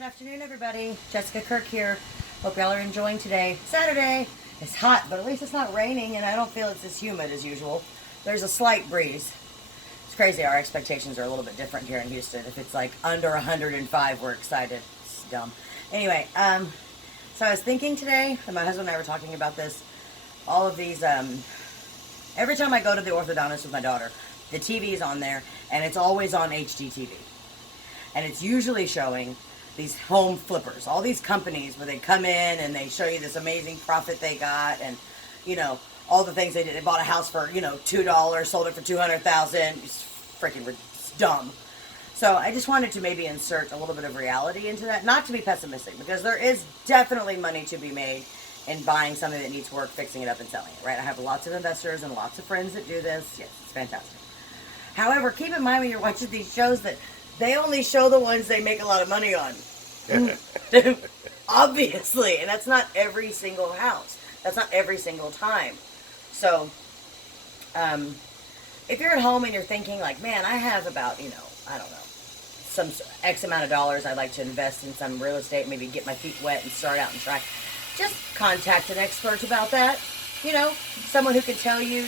Good afternoon, everybody. Jessica Kirk here. Hope y'all are enjoying today. Saturday. It's hot, but at least it's not raining, and I don't feel it's as humid as usual. There's a slight breeze. It's crazy. Our expectations are a little bit different here in Houston. If it's like under 105, we're excited. It's dumb. Anyway, so I was thinking today, and my husband and I were talking about this. All of these, every time I go to the orthodontist with my daughter, the TV is on there, and it's always on Hgtv. And it's usually showing these home flippers, all these companies where they come in and they show you this amazing profit they got, and all the things they did. They bought a house for $2, sold it for $200,000. It's freaking dumb. So I just wanted to maybe insert a little bit of reality into that, not to be pessimistic, because there is definitely money to be made in buying something that needs work, fixing it up, and selling it. Right? I have lots of investors and lots of friends that do this. Yes, it's fantastic. However, keep in mind when you're watching these shows that they only show the ones they make a lot of money on. Obviously. And that's not every single house. That's not every single time. So, if you're at home and you're thinking like, man, I have about, I don't know, some X amount of dollars I'd like to invest in some real estate, maybe get my feet wet and start out and try, just contact an expert about that. Someone who can tell you,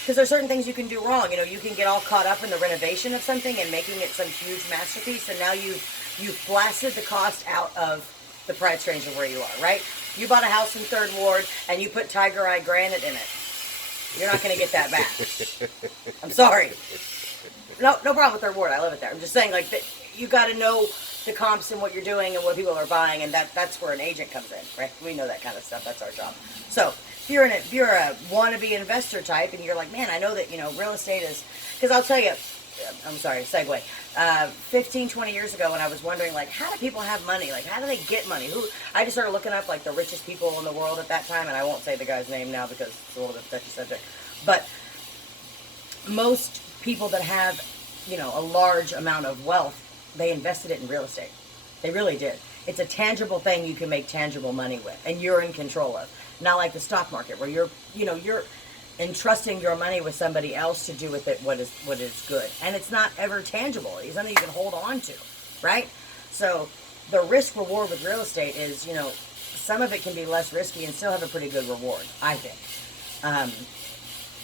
because there's certain things you can do wrong. You can get all caught up in the renovation of something and making it some huge masterpiece, and now you've blasted the cost out of the price range of where you are, right? You bought a house in 3rd Ward, and you put Tiger Eye granite in it. You're not going to get that back. I'm sorry. No problem with 3rd Ward. I love it there. I'm just saying, like, you got to know the comps and what you're doing and what people are buying, and that's where an agent comes in, right? We know that kind of stuff. That's our job. So if you're a wannabe investor type and you're like, man, I know that, real estate is, because I'll tell you, I'm sorry, segue. 15, 20 years ago when I was wondering, like, how do people have money? Like, how do they get money? I just started looking up, like, the richest people in the world at that time, and I won't say the guy's name now because it's a little bit touchy subject. But most people that have, a large amount of wealth, they invested it in real estate. They really did. It's a tangible thing you can make tangible money with, and you're in control of. Not like the stock market where you're entrusting your money with somebody else to do with it what is good. And it's not ever tangible. It's something you can hold on to, right? So the risk reward with real estate is, some of it can be less risky and still have a pretty good reward, I think.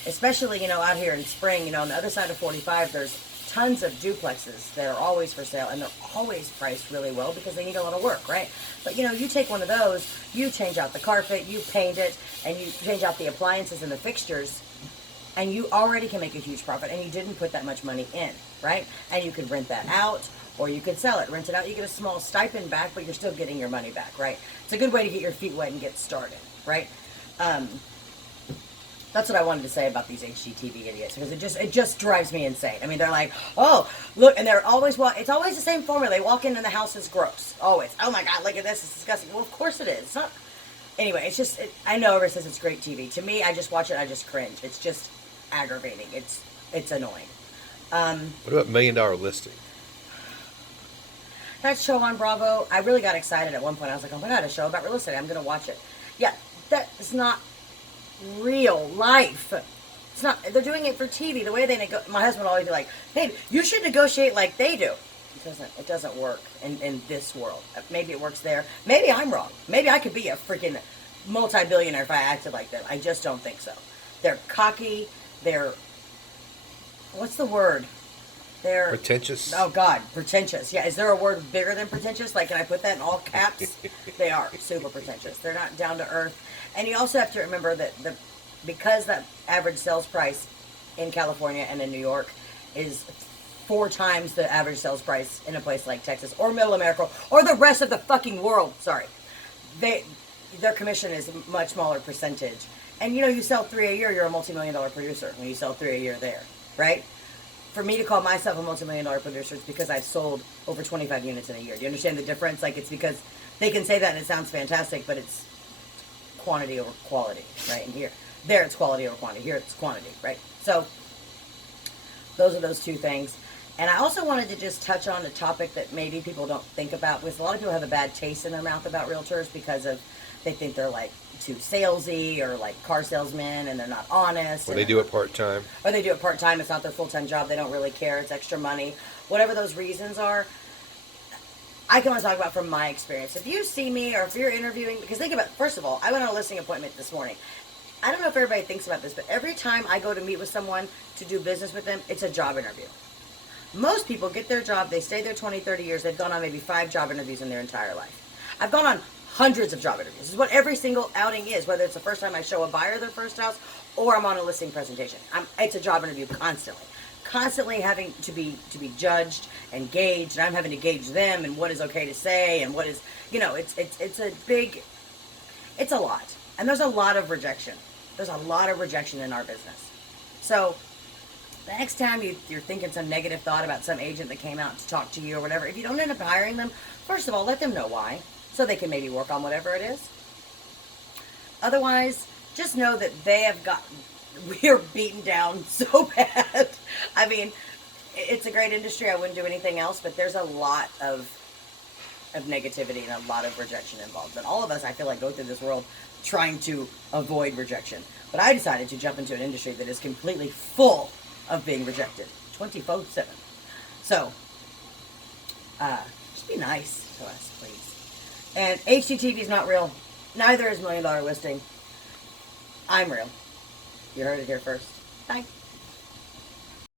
Especially, out here in spring, on the other side of 45, there's tons of duplexes that are always for sale, and they're always priced really well because they need a lot of work, right? But you take one of those, you change out the carpet, you paint it, and you change out the appliances and the fixtures, and you already can make a huge profit, and you didn't put that much money in, right? And you could rent that out, or you could sell it. Rent it out, you get a small stipend back, but you're still getting your money back, right? It's a good way to get your feet wet and get started, right? That's what I wanted to say about these HGTV idiots, because it just drives me insane. I mean, they're like, oh, look, and they're always, it's always the same formula. They walk in and the house is gross. Always. Oh my God, look at this, it's disgusting. Well, of course it is. It's not, anyway, it's just, I know everyone says it's great TV. To me, I just watch it, I just cringe. It's just aggravating. It's annoying. What about $1 Million Listing? That show on Bravo, I really got excited at one point. I was like, oh my God, a show about real estate. I'm going to watch it. Yeah, that is not real life. It's not. They're doing it for TV. The way they my husband will always be like, "Hey, you should negotiate like they do." It doesn't work in this world. Maybe it works there. Maybe I'm wrong. Maybe I could be a freaking multi-billionaire if I acted like them. I just don't think so. They're cocky. They're, what's the word? They're pretentious. Oh God, pretentious. Yeah, is there a word bigger than pretentious? Like, can I put that in all caps? They are super pretentious. They're not down to earth. And you also have to remember that because that average sales price in California and in New York is 4 times the average sales price in a place like Texas or Middle America or the rest of the fucking world. Sorry, their commission is a much smaller percentage. And you sell 3 a year, you're a multi-million-dollar producer when you sell 3 a year there, right? For me to call myself a multi-million-dollar producer, it's because I've sold over 25 units in a year. Do you understand the difference? Like, it's because they can say that and it sounds fantastic, but it's quantity over quality, right? And there it's quality over quantity. Here it's quantity, right? So those are those two things. And I also wanted to just touch on a topic that maybe people don't think about, because a lot of people have a bad taste in their mouth about realtors because they think they're like too salesy or like car salesmen and they're not honest. Or they do it part-time. Or they do it part-time. It's not their full-time job. They don't really care. It's extra money. Whatever those reasons are, I can only talk about from my experience. If you see me or if you're interviewing, because think about, first of all, I went on a listing appointment this morning. I don't know if everybody thinks about this, but every time I go to meet with someone to do business with them, it's a job interview. Most people get their job, they stay there 20, 30 years, they've gone on maybe 5 job interviews in their entire life. I've gone on hundreds of job interviews. This is what every single outing is, whether it's the first time I show a buyer their first house or I'm on a listing presentation. It's a job interview constantly having to be judged and gauged, and I'm having to gauge them and what is okay to say and what is, it's a lot. And there's a lot of rejection. There's a lot of rejection in our business. So the next time you're thinking some negative thought about some agent that came out to talk to you or whatever, if you don't end up hiring them, first of all, let them know why, so they can maybe work on whatever it is. Otherwise, just know that we are beaten down so bad. I mean, it's a great industry. I wouldn't do anything else, but there's a lot of negativity and a lot of rejection involved. And all of us, I feel like, go through this world trying to avoid rejection. But I decided to jump into an industry that is completely full of being rejected 24/7. So, just be nice to us, please. And Hgtv is not real. Neither is $1 Million Listing. I'm real. You heard it here first. Bye.